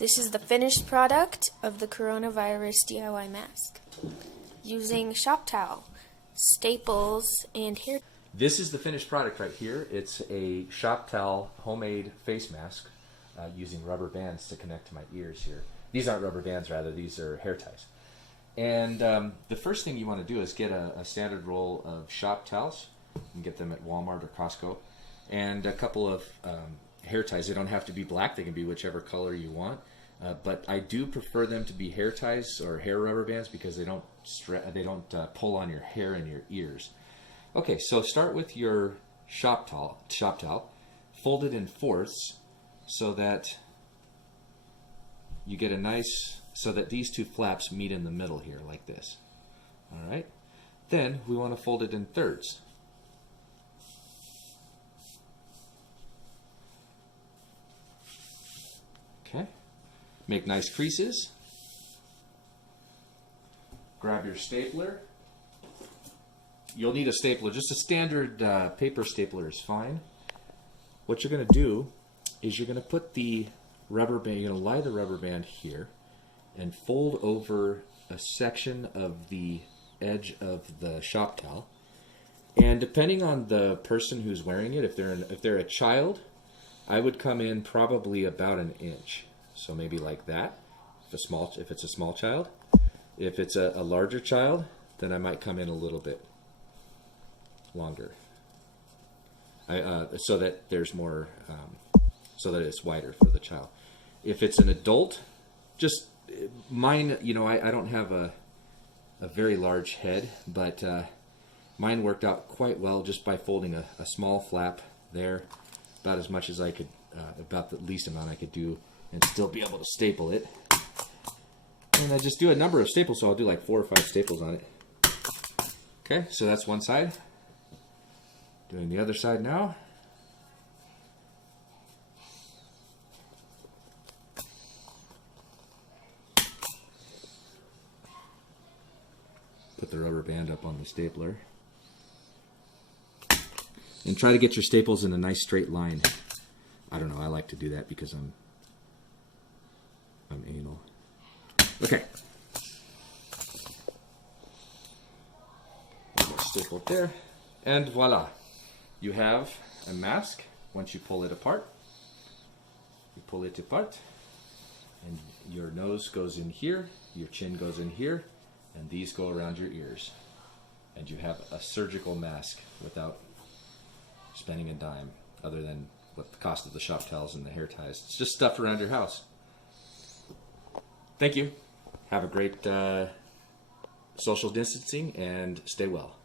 This is the finished product of the coronavirus DIY mask. Using shop towel, staples, and hair. This is the finished product right here. It's a shop towel homemade face mask using rubber bands to connect to my ears here. These aren't rubber bands, rather, these are hair ties. And the first thing you want to do is get a standard roll of shop towels. You can get them at Walmart or Costco. And a couple of hair ties. They don't have to be black, they can be whichever color you want. But I do prefer them to be hair ties or hair rubber bands because they don't pull on your hair and your ears. Okay, so start with your shop towel, fold it in fourths so that you get a nice, so that these two flaps meet in the middle here like this. All right, then we want to fold it in thirds. Okay, make nice creases. Grab your stapler. You'll need a stapler, just a standard paper stapler is fine. What you're going to do is you're going to put the rubber band, you're going to lie the rubber band here and fold over a section of the edge of the shop towel. And depending on the person who's wearing it, if they're a child, I would come in probably about an inch. So maybe like that, if it's a small child. If it's a larger child, then I might come in a little bit longer, so that there's more, so that it's wider for the child. If it's an adult, just mine, you know, I don't have a very large head, but mine worked out quite well just by folding a small flap there, about as much as I could, about the least amount I could do, and still be able to staple it. And I just do a number of staples, so I'll do like 4 or 5 staples on it. Okay, so that's one side. Doing the other side now. Put the rubber band up on the stapler. And try to get your staples in a nice straight line. I don't know, I like to do that because I'm anal. Okay. Staple there. And voila. You have a mask. Once you pull it apart, and your nose goes in here, your chin goes in here, and these go around your ears. And you have a surgical mask without spending a dime, other than what the cost of the shop towels and the hair ties. It's just stuffed around your house. Thank you. Have a great social distancing and stay well.